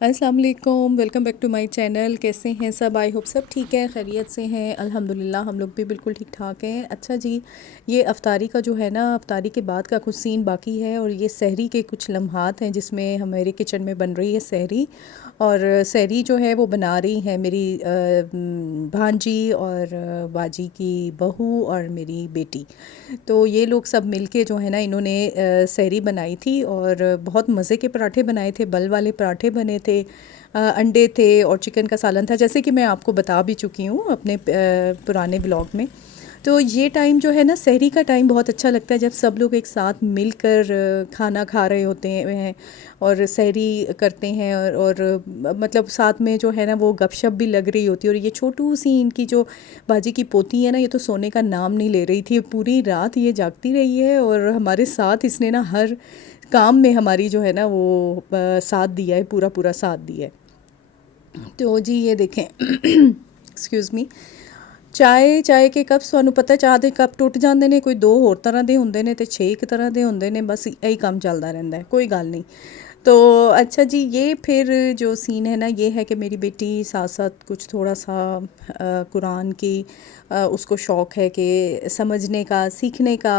अस्सलाम वालेकुम, welcome back to my channel. कैसे हैं सब? आई होप सब ठीक है, खैरियत से हैं। अल्हम्दुलिल्लाह हम लोग भी बिल्कुल ठीक ठाक हैं। अच्छा जी, ये अफ्तारी का जो है ना, अफ्तारी के बाद का कुछ सीन बाकी है और ये सहरी के कुछ लम्हात हैं जिसमें हमारे किचन में बन रही है सहरी। और सहरी जो है वो बना रही है मेरी भांजी और बाजी की बहू और मेरी बेटी। तो ये लोग सब मिलके जो है ना, इन्होंने सहरी बनाई थी और बहुत मज़े के पराठे बनाए थे, बल वाले पराठे बने थे। अंडे थे और चिकन का सालन था, जैसे कि मैं आपको बता भी चुकी हूँ अपने पुराने ब्लॉग में। तो ये टाइम जो है ना, सहरी का टाइम बहुत अच्छा लगता है जब सब लोग एक साथ मिलकर खाना खा रहे होते हैं और सहरी करते हैं और मतलब साथ में जो है ना वो गपशप भी लग रही होती है। और ये छोटू सी इनकी जो बाजी की पोती है ना, ये तो सोने का नाम नहीं ले रही थी, पूरी रात ये जागती रही है और हमारे साथ इसने ना हर काम में हमारी जो है ना वो साथ दिया है, पूरा पूरा साथ दिया है। तो जी ये देखें एक्सक्यूज़ मी। ਚਾਏ ਚਾਏ के कप ਤੁਹਾਨੂੰ पता ਚਾਹ ਦੇ ਕੱਪ ਟੁੱਟ ਜਾਂਦੇ ਨੇ, ਕੋਈ ਦੋ ਹੋਰ ਤਰ੍ਹਾਂ ਦੇ ਹੁੰਦੇ ਨੇ ਤੇ ਛੇ ਇੱਕ ਤਰ੍ਹਾਂ ਦੇ ਹੁੰਦੇ ਨੇ, बस यही काम चलता रहता है, कोई गल नहीं। तो अच्छा जी, ये फिर जो सीन है ना, ये है कि मेरी बेटी साथ साथ कुछ थोड़ा सा कुरान की उसको शौक़ है कि समझने का, सीखने का।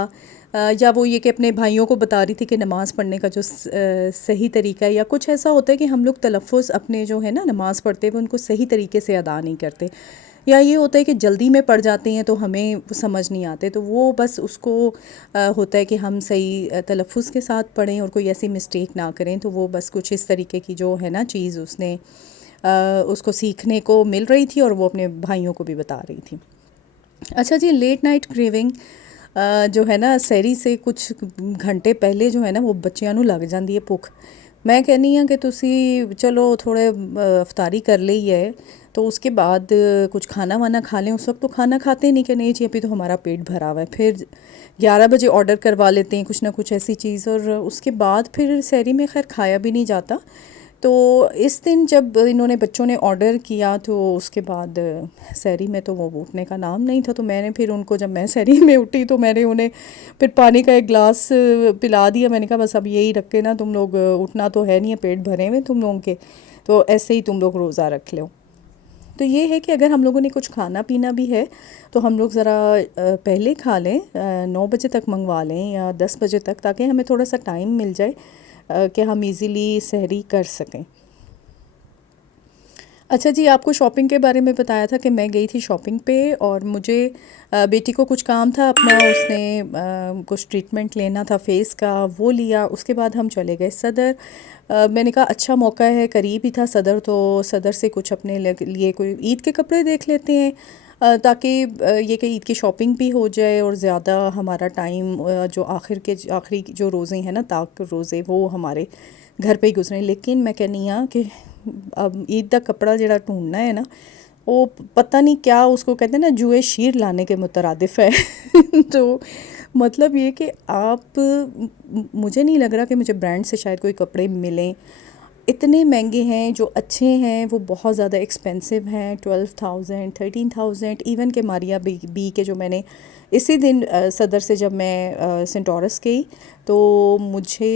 या वो ये कि अपने भाइयों को बता रही थी कि नमाज़ पढ़ने का जो सही तरीका है, या कुछ ऐसा होता है कि हम लोग तलफ़ुज़ अपने जो है ना नमाज़ पढ़ते हुए उनको सही तरीके से अदा नहीं करते, या ये होता है कि जल्दी में पड़ जाते हैं तो हमें वो समझ नहीं आते। तो वो बस उसको होता है कि हम सही तलफ़ुज़ के साथ पढ़ें और कोई ऐसी मिस्टेक ना करें। तो वो बस कुछ इस तरीके की जो है ना चीज़ उसने उसको सीखने को मिल रही थी और वो अपने भाइयों को भी बता रही थी। अच्छा जी, लेट नाइट क्रेविंग जो है ना, सहरी से कुछ घंटे पहले जो है ना वो बच्चियां ਨੂੰ ਲੱਗ ਜਾਂਦੀ है भुख। मैं कहनी हाँ कि तुसी चलो थोड़े अफ्तारी कर ली है तो उसके बाद कुछ खाना वाना खा लें। उस वक्त तो खाना खाते नहीं कि नहीं जी अभी तो हमारा पेट भरा हुआ है, फिर 11 बजे ऑर्डर करवा लेते हैं कुछ ना कुछ ऐसी चीज़, और उसके बाद फिर सहरी में खैर खाया भी नहीं जाता। तो इस दिन जब इन्होंने बच्चों ने ऑर्डर किया तो उसके बाद सहरी में तो वो उठने का नाम नहीं था। तो मैंने फिर उनको, जब मैं सहरी में उठी तो मैंने उन्हें फिर पानी का एक गिलास पिला दिया। मैंने कहा बस अब यही रख के ना, तुम लोग उठना तो है नहीं है, पेट भरे हुए तुम लोगों के, तो ऐसे ही तुम लोग रोज़ा रख लो। तो ये है कि अगर हम लोगों ने कुछ खाना पीना भी है तो हम लोग ज़रा पहले खा लें, 9 बजे तक मंगवा लें या 10 बजे तक, ताकि हमें थोड़ा सा टाइम मिल जाए कि हम इजीली सहरी कर सकें। अच्छा जी, आपको शॉपिंग के बारे में बताया था कि मैं गई थी शॉपिंग पे और मुझे बेटी को कुछ काम था अपना, उसने कुछ ट्रीटमेंट लेना था फेस का, वो लिया। उसके बाद हम चले गए सदर। मैंने कहा अच्छा मौका है, करीब ही था सदर, तो सदर से कुछ अपने लिए कोई ईद के कपड़े देख लेते हैं, ताकि ये कि ईद की शॉपिंग भी हो जाए और ज़्यादा हमारा टाइम जो आखिरी जो रोज़े हैं ना, ताक रोज़े, वो हमारे घर पे ही गुजरें। लेकिन मैं कहनी हाँ कि अब ईद का कपड़ा जरा ढूंढना है ना, वो पता नहीं क्या उसको कहते हैं ना, जुए शीर लाने के मुतरादिफ है तो मतलब ये कि आप मुझे नहीं लग रहा कि मुझे ब्रांड से शायद कोई कपड़े मिलें। इतने महंगे हैं, जो अच्छे हैं वो बहुत ज़्यादा एक्सपेंसिव हैं, 12,000 13,000 इवन के मारिया बी के जो मैंने इसी दिन सदर से जब मैं सेंटोरस गई तो मुझे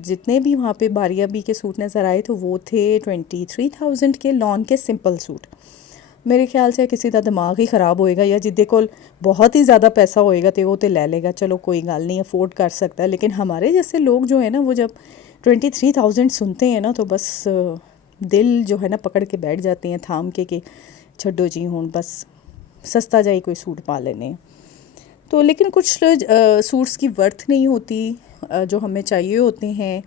जितने भी वहाँ पे मारिया बी के सूट नज़र आए तो वो थे 23,000 के लॉन के सिंपल सूट। मेरे ख्याल से किसी का दिमाग ही ख़राब होएगा, या जिदे को बहुत ही ज़्यादा पैसा होएगा तो वो तो ले लेगा, चलो कोई गल नहीं, अफोर्ड कर सकता है। लेकिन हमारे जैसे लोग जो है ना, वो जब 23,000 सुनते हैं ना तो बस दिल जो है ना पकड़ के बैठ जाते हैं थाम के छड्डो जी हूँ बस सस्ता जाई कोई सूट पा लेने। तो लेकिन कुछ सूट्स की वर्थ नहीं होती जो हमें चाहिए होते हैं,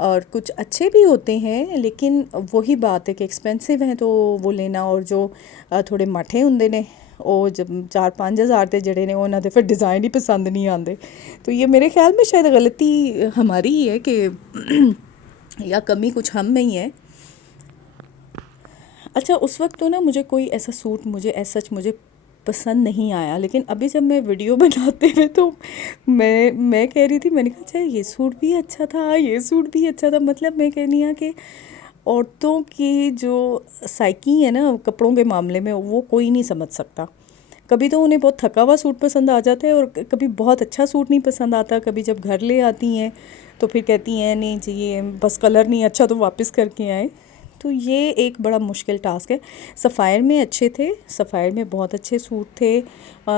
और कुछ अच्छे भी होते हैं, लेकिन वही बात है कि एक्सपेंसिव हैं तो वो लेना। और जो थोड़े मठे होंगे ने, ਉਹ जब 4-5 हज़ार के जड़े ने उन्होंने फिर डिज़ाइन ही पसंद नहीं आते। तो ये मेरे ख्याल में शायद गलती हमारी ही है कि या कमी कुछ हम में ही है। अच्छा, उस वक्त तो ना मुझे कोई ऐसा सूट मुझे पसंद नहीं आया, लेकिन अभी जब मैं वीडियो बनाते हुए तो मैं कह रही थी, मैंने कहा अच्छा ये सूट भी अच्छा था, ये सूट भी अच्छा था। मतलब मैं कह रही हूँ कि औरतों की जो साइकी है ना कपड़ों के मामले में, वो कोई नहीं समझ सकता। कभी तो उन्हें बहुत थका हुआ सूट पसंद आ जाता है और कभी बहुत अच्छा सूट नहीं पसंद आता। कभी जब घर ले आती हैं तो फिर कहती हैं नहीं जी ये बस कलर नहीं अच्छा, तो वापस करके आए। तो ये एक बड़ा मुश्किल टास्क है। सफ़ायर में अच्छे थे, सफ़ायर में बहुत अच्छे सूट थे,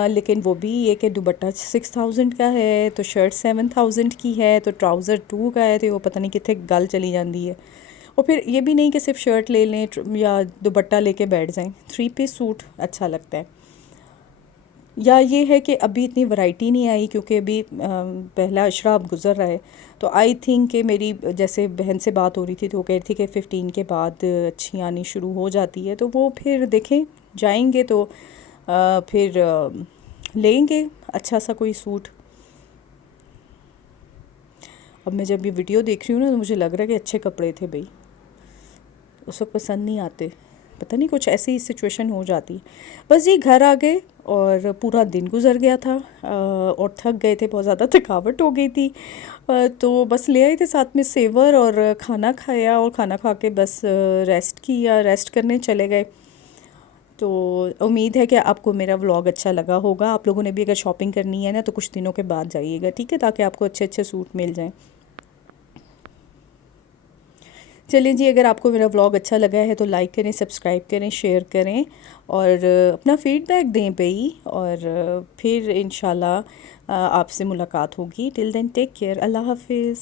लेकिन वो भी ये कि दुपट्टा 6000 का है तो शर्ट 7000 की है तो ट्राउज़र 2 का है, तो वो पता नहीं कितने गल चली जाती है। और फिर ये भी नहीं कि सिर्फ शर्ट ले लें या दुपट्टा लेके बैठ जाएं, 3 पीस सूट अच्छा लगता है। या ये है कि अभी इतनी वैरायटी नहीं आई क्योंकि अभी पहला अशरा अब गुज़र रहा है। तो आई थिंक कि मेरी जैसे बहन से बात हो रही थी तो वो कह रही थी कि 15 के बाद अच्छी आनी शुरू हो जाती है, तो वो फिर देखें जाएंगे तो फिर लेंगे अच्छा सा कोई सूट। अब मैं जब ये वीडियो देख रही हूँ ना तो मुझे लग रहा है कि अच्छे कपड़े थे भाई, उस वक्त पसंद नहीं आते, पता नहीं कुछ ऐसी सिचुएशन हो जाती। बस जी घर आ गए और पूरा दिन गुजर गया था, और थक गए थे, बहुत ज़्यादा थकावट हो गई थी। तो बस ले आए थे साथ में सेवर और खाना खाया, और खाना खा के बस रेस्ट किया, रेस्ट करने चले गए। तो उम्मीद है कि आपको मेरा व्लॉग अच्छा लगा होगा। आप लोगों ने भी अगर शॉपिंग करनी है ना तो कुछ दिनों के बाद जाइएगा, ठीक है, ताकि आपको अच्छे अच्छे सूट मिल जाएं। चलिए जी, अगर आपको मेरा व्लॉग अच्छा लगा है तो लाइक करें, सब्सक्राइब करें, शेयर करें और अपना फीडबैक दें भई। और फिर इंशाल्लाह आपसे मुलाकात होगी। टिल देन टेक केयर, अल्लाह हाफिज़।